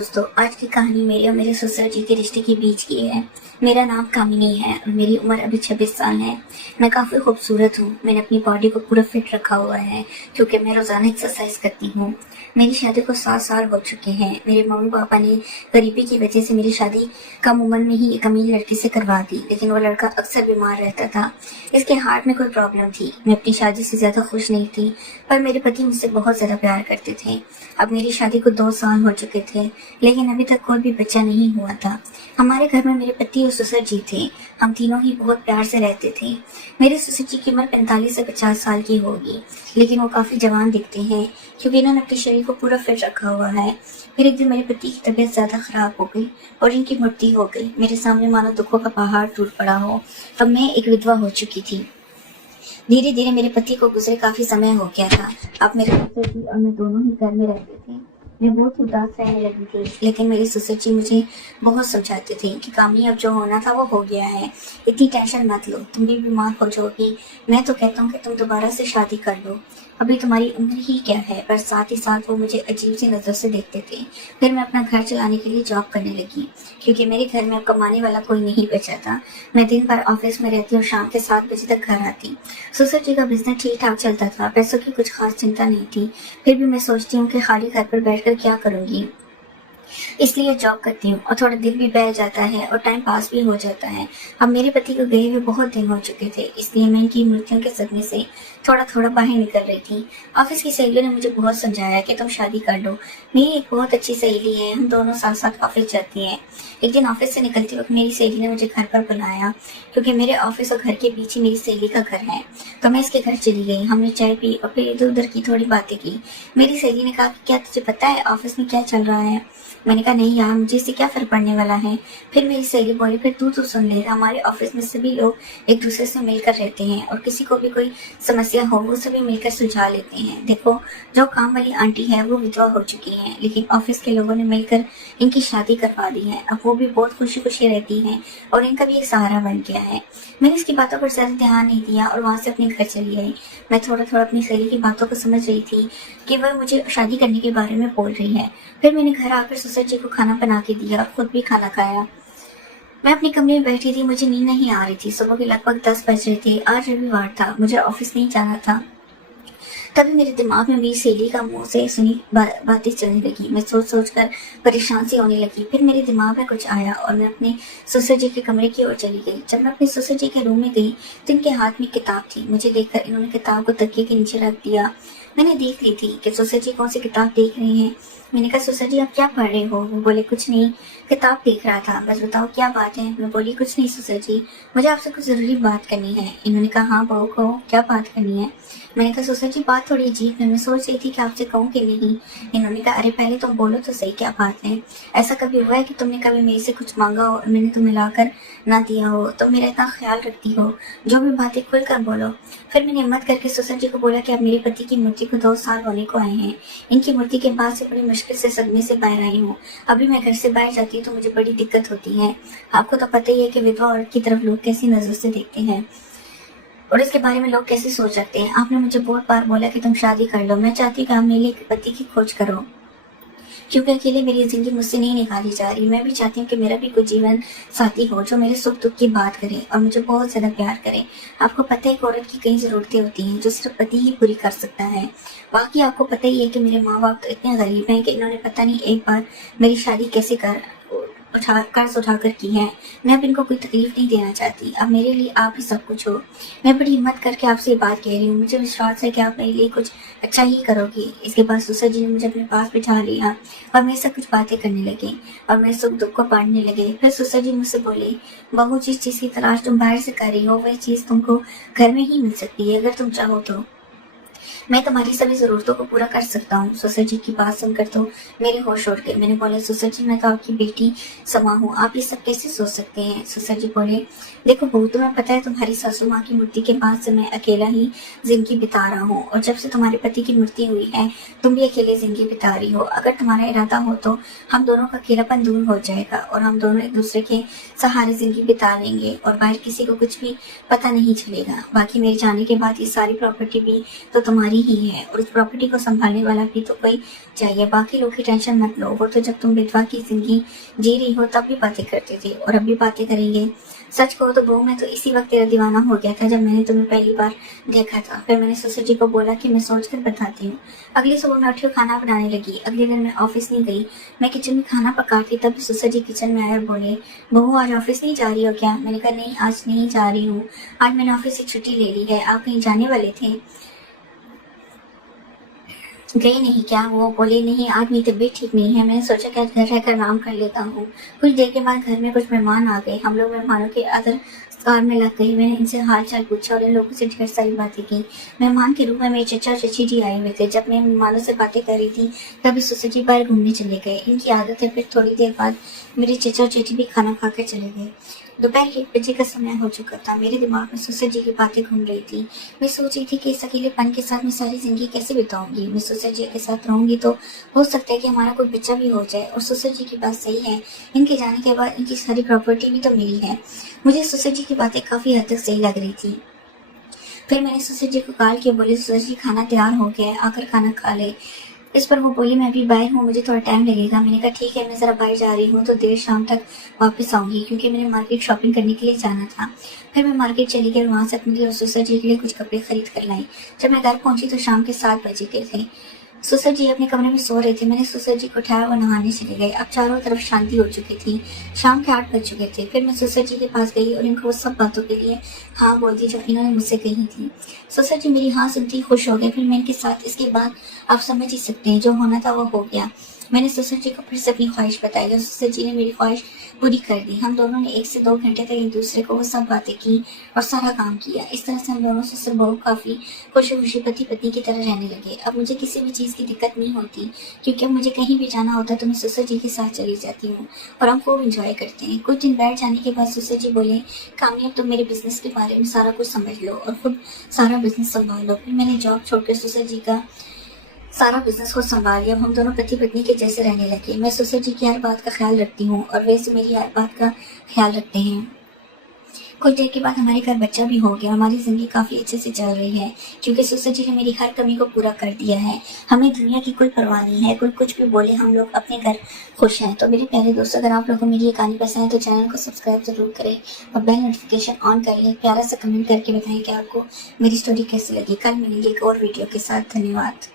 दोस्तों, आज की कहानी मेरे और मेरे ससुर जी के रिश्ते के बीच की है। मेरा नाम कामिनी है और मेरी उम्र अभी 26 साल है। मैं काफ़ी खूबसूरत हूँ। मैंने अपनी बॉडी को पूरा फिट रखा हुआ है क्योंकि मैं रोज़ाना एक्सरसाइज करती हूँ। मेरी शादी को 7 साल हो चुके हैं। मेरे मम्मी पापा ने गरीबी की वजह से मेरी शादी कम उम्र में ही एक अमीर लड़की से करवा दी, लेकिन वो लड़का अक्सर बीमार रहता था। इसके हार्ट में कोई प्रॉब्लम थी। मैं अपनी शादी से ज़्यादा खुश नहीं थी, पर मेरे पति मुझसे बहुत ज़्यादा प्यार करते थे। अब मेरी शादी को 2 साल हो चुके थे, लेकिन अभी तक कोई भी बच्चा नहीं हुआ था। हमारे घर में मेरे पति और ससुर जी थे। हम तीनों ही बहुत प्यार से रहते थे। मेरे ससुर जी की उम्र 45 से 50 साल की होगी, लेकिन वो काफ़ी जवान दिखते हैं क्योंकि इन्होंने अपने शरीर को पूरा फिट रखा हुआ है। फिर एक दिन मेरे पति की तबीयत ज़्यादा खराब हो गई और इनकी मृत्यु हो गई। मेरे सामने मानो दुखों का पहाड़ टूट पड़ा हो। अब मैं एक विधवा हो चुकी थी। धीरे धीरे मेरे पति को गुजरे काफी समय हो गया था। अब मेरे ससुर जी और मैं दोनों ही घर में रहते थे। मैं बहुत उदास रहने लगी थी, लेकिन मेरे ससुर जी मुझे बहुत समझाते थे कि कामनी, अब जो होना था वो हो गया है, इतनी टेंशन मत लो, तुम भी बीमार हो जाओगी। मैं तो कहता हूँ कि तुम दोबारा से शादी कर लो, अभी तुम्हारी उम्र ही क्या है। पर साथ ही साथ वो मुझे अजीब सी नजर से देखते थे। फिर मैं अपना घर चलाने के लिए जॉब करने लगी क्योंकि मेरे घर में अब कमाने वाला कोई नहीं बचा था। मैं दिन भर ऑफिस में रहती और शाम के 7 बजे तक घर आती। ससुर जी का बिजनेस ठीक ठाक चलता था, पैसों की कुछ खास चिंता नहीं थी। फिर भी मैं सोचती हूँ कि खाली घर पर बैठकर क्या करूंगी, इसलिए जॉब करती हूँ और थोड़ा दिल भी बहल जाता है और टाइम पास भी हो जाता है। अब मेरे पति को गए हुए बहुत दिन हो चुके थे, इसलिए मैं इनकी मृत्यु के सदमे से थोड़ा थोड़ा बाहर निकल रही थी। ऑफिस की सहेलियों ने मुझे बहुत समझाया कि तुम शादी कर लो। मेरी एक बहुत अच्छी सहेली है, हम दोनों साथ साथ ऑफिस जाती हैं। एक दिन ऑफिस से निकलते वक्त मेरी सहेली ने मुझे घर पर बुलाया क्योंकि मेरे ऑफिस और घर के बीच ही मेरी सहेली का घर है। तो मैं इसके घर चली गई। हमने चाय पी और फिर इधर उधर की थोड़ी बातें की। मेरी सहेली ने कहा कि क्या तुझे पता है ऑफिस में क्या चल रहा है? मैंने कहा नहीं यार, मुझे इससे क्या फर्क पड़ने वाला है। फिर मेरी सहेली बोली, फिर तू तो सुन ले, हमारे ऑफिस में सभी लोग एक दूसरे से मिलकर रहते हैं और किसी को भी कोई समस्या हो वो सभी मिलकर सुलझा लेते हैं। देखो, जो काम वाली आंटी है वो विधवा हो चुकी है, लेकिन ऑफिस के लोगों ने मिलकर इनकी शादी करवा दी है। अब वो भी बहुत खुशी खुशी रहती है और इनका भी एक सहारा बन गया है। मैंने इसकी बातों पर ज्यादा ध्यान नहीं दिया और वहां से अपने घर चली गई। मैं थोड़ा थोड़ा अपनी सहेली की बातों को समझ रही थी कि वह मुझे शादी करने के बारे में बोल रही है। फिर मैंने घर आकर ससुर जी को खाना बना के दिया और खुद भी खाना खाया। मैं अपने कमरे में बैठी थी, मुझे नींद नहीं आ रही थी। सुबह के लगभग 10 बज रहे थे। आज रविवार था, मुझे ऑफिस नहीं जाना था। तभी मेरे दिमाग में मेरी सहेली का मुंह से सुनी बातें चलने लगी। मैं सोच सोच कर परेशान सी होने लगी। फिर मेरे दिमाग में कुछ आया और मैं अपने ससुर जी के कमरे की ओर चली गई। जब मैं अपने ससुर जी के रूम में गई तो इनके हाथ में किताब थी। मुझे देखकर इन्होंने किताब को तकिए के नीचे रख दिया। मैंने देख ली थी कि ससुर जी कौन सी किताब देख रहे हैं। मैंने कहा, ससुर जी आप क्या पढ़ रहे हो? वो बोले, कुछ नहीं, किताब देख रहा था, बस बताओ क्या बात है। मैं बोली, कुछ नहीं ससुर जी, मुझे आपसे कुछ जरूरी बात करनी है। इन्होंने कहा, हाँ बहू कहो, क्या बात करनी है? मैंने कहा, ससुर जी बात थोड़ी अजीब है, मैं सोच रही थी कि आपसे कहूँ कि नहीं। इन्होंने कहा, अरे पहले तुम बोलो तो सही, क्या बात है? ऐसा कभी हुआ है कि तुमने कभी मेरे से कुछ मांगा हो और मैंने तुम्हें लाकर ना दिया हो? तुम मेरा इतना ख्याल रखती हो, जो भी बातें खुल कर बोलो। फिर मैंने हिम्मत करके ससुर जी को बोला कि अब मेरे पति की मृत्यु को 2 साल होने को आए हैं। इनकी मृत्यु के बाद से बड़ी मुश्किल से सदमे से बाहर आई हूँ। अभी मैं घर से बाहर जाती हूँ तो मुझे बड़ी दिक्कत होती है। आपको तो पता ही है कि विधवा औरत की तरफ लोग कैसी नजर से देखते हैं और इसके बारे में लोग कैसे सोच सकते हैं। आपने मुझे बहुत बार बोला कि तुम शादी कर लो। मैं चाहती हूँ कि आप मेरे लिए पति की खोज करो, क्योंकि अकेले मेरी जिंदगी मुझसे नहीं निकाली जा रही। मैं भी चाहती हूँ कि मेरा भी कोई जीवन साथी हो जो मेरे सुख दुख की बात करे और मुझे बहुत ज्यादा प्यार करे। आपको पता है, एक औरत की कई जरूरतें होती हैं जो सिर्फ पति ही पूरी कर सकता है। बाकी आपको पता ही है कि मेरे माँ बाप तो इतने गरीब हैं कि इन्होंने पता नहीं एक बार मेरी शादी कैसे कर्ज उठाकर की है। मैं अब इनको कोई तकलीफ नहीं देना चाहती। अब मेरे लिए आप ही सब कुछ हो। मैं बड़ी हिम्मत करके आपसे ये बात कह रही हूँ। मुझे विश्वास है कि आप मेरे लिए कुछ अच्छा ही करोगी। इसके बाद ससुर जी ने मुझे अपने पास बिठा लिया और मेरे से कुछ बातें करने लगे और मेरे सुख दुख को बांटने लगे। फिर ससुर जी मुझसे बोले, बहू जिस चीज की तलाश तुम बाहर से कर रही हो वही चीज तुमको घर में ही मिल सकती है, अगर तुम चाहो तो। मैं तुम्हारी सभी जरूरतों को पूरा कर सकता हूँ। ससुर जी की बात सुनकर तो मेरे होश उड़ गए। मैंने बोला, ससुर जी मैं तो आपकी बेटी समा हूँ, आप ये सब कैसे सोच सकते हैं? ससुर जी बोले, देखो बहू, तुम्हें पता है तुम्हारी सासू माँ की मृत्यु के बाद से मैं अकेला ही जिंदगी बिता रहा हूँ और जब से तुम्हारे पति की मृत्यु हुई है तुम भी अकेले जिंदगी बिता रही हो। अगर तुम्हारा इरादा हो तो हम दोनों का अकेलापन दूर हो जाएगा और हम दोनों एक दूसरे के सहारे जिंदगी बिता लेंगे और बाहर किसी को कुछ भी पता नहीं चलेगा। बाकी मेरे जाने के बाद ये सारी प्रॉपर्टी भी तो तुम्हारी तुम्हारी ही है और उस प्रॉपर्टी को संभालने वाला भी तो कोई चाहिए। बाकी लोग की टेंशन मत लो, वो तो जब तुम विधवा की जिंदगी जी रही हो तब भी बातें करते थे और अब भी बातें करेंगे। सच कहो तो बहू, मैं तो इसी वक्त तेरा दीवाना हो गया था जब मैंने तुम्हें पहली बार देखा था। फिर मैंने ससुर जी को बोला कि मैं सोच कर बताती हूँ। अगली सुबह मैं उठी और खाना बनाने लगी। अगले दिन मैं ऑफिस नहीं गई, मैं किचन में खाना पकाती, तब ससुर जी किचन में आए और बोले, बहू आज ऑफिस नहीं जा रही हो क्या? मैंने कहा नहीं, आज नहीं जा रही हूँ, आज मैंने ऑफिस से छुट्टी ले ली है। आप कहीं जाने वाले थे? गई नहीं क्या? वो बोले नहीं, आज मेरी तबीयत ठीक नहीं है, मैंने सोचा कि आज घर रहकर आराम कर लेता हूँ। कुछ देर के बाद घर में कुछ मेहमान आ गए। हम लोग मेहमानों के आदर सत्कार में लग गए। मैंने इनसे हाल चाल पूछा और इन लोगों से ढेर सारी बातें की। मेहमान के रूप में मेरे चचा चची जी आए हुए थे। जब मैं मेहमानों से बातें कर रही थी तभी ससुर जी बाहर घूमने चले गए। इनकी आदत है। फिर थोड़ी देर बाद मेरे चचा चची भी खाना खाकर चले गए। दोपहर 1 बजे का समय हो चुका था। मेरे दिमाग में ससुर जी की बातें घूम रही थी। मैं सोच रही थी कि इस अकेलेपन के साथ मैं सारी जिंदगी कैसे बिताऊंगी। मैं ससुर जी के साथ रहूंगी तो हो सकता है कि हमारा कोई बच्चा भी हो जाए। और ससुर जी की बात सही है, इनके जाने के बाद इनकी सारी प्रॉपर्टी भी तो मिली है। मुझे ससुर जी की बातें काफी हद तक सही लग रही थी। फिर मैंने ससुर जी को कॉल किया, बोले ससुर जी खाना तैयार हो गया है, आकर खाना खा ले। इस पर वो बोली, मैं अभी बाहर हूँ, मुझे थोड़ा टाइम लगेगा। मैंने कहा ठीक है, मैं जरा बाहर जा रही हूँ तो देर शाम तक वापस आऊंगी, क्योंकि मैंने मार्केट शॉपिंग करने के लिए जाना था। फिर मैं मार्केट चली गई और वहां से अपने लिए और ससुर जी के लिए कुछ कपड़े खरीद कर लाई। जब मैं घर पहुंची तो शाम के 7 बजे गए थे। ससुर जी अपने कमरे में सो रहे थे। मैंने ससुर जी को उठाया और नहाने चले गए। अब चारों तरफ शांति हो चुकी थी। शाम के 8 बज चुके थे। फिर मैं ससुर जी के पास गई और इनको वो सब बातों के लिए हाँ बोल दी जो इन्होंने मुझसे कही थी। ससुर जी मेरी हाँ सुनती खुश हो गए। फिर मैं इनके साथ इसके बाद आप समझ ही सकते हैं, जो होना था वो हो गया। मैंने ससुर जी को फिर से अपनी ख्वाहिश बताई और ससुर जी ने मेरी ख्वाहिश पूरी कर दी। हम दोनों ने 1 से 2 घंटे तक एक दूसरे को वो सब बातें की और सारा काम किया। इस तरह से हम दोनों ससुर बहू काफी खुशी खुशी पति पत्नी की तरह रहने लगे। अब मुझे किसी भी चीज की दिक्कत नहीं होती, क्योंकि अब मुझे कहीं भी जाना होता है तो मैं ससुर जी के साथ चली जाती हूँ और हम खूब इंजॉय करते हैं। कुछ दिन बैठ जाने के बाद ससुर जी बोले, कामयाब तुम मेरे बिजनेस के बारे में सारा कुछ समझ लो और खुद सारा बिजनेस संभाल लो। फिर मैंने जॉब छोड़कर ससुर जी का सारा बिजनेस खुद संभाल लिया। हम दोनों पति पत्नी के जैसे रहने लगे। मैं ससुर जी की हर बात का ख्याल रखती हूँ और वैसे मेरी हर बात का ख्याल रखते हैं। कुछ देर के बाद हमारे घर बच्चा भी हो गया। हमारी जिंदगी काफी अच्छे से चल रही है, क्योंकि ससुर जी ने मेरी हर कमी को पूरा कर दिया है। हमें दुनिया की कोई परवाह नहीं है, कोई कुछ भी बोले, हम लोग अपने घर खुश हैं। तो मेरे प्यारे दोस्तों, अगर आप लोगों को मेरी ये कहानी पसंद है तो चैनल को सब्सक्राइब जरूर करें और बेल नोटिफिकेशन ऑन कर लें। प्यारा सा कमेंट करके बताएं कि आपको मेरी स्टोरी कैसी लगी। कल मिलेंगे एक और वीडियो के साथ। धन्यवाद।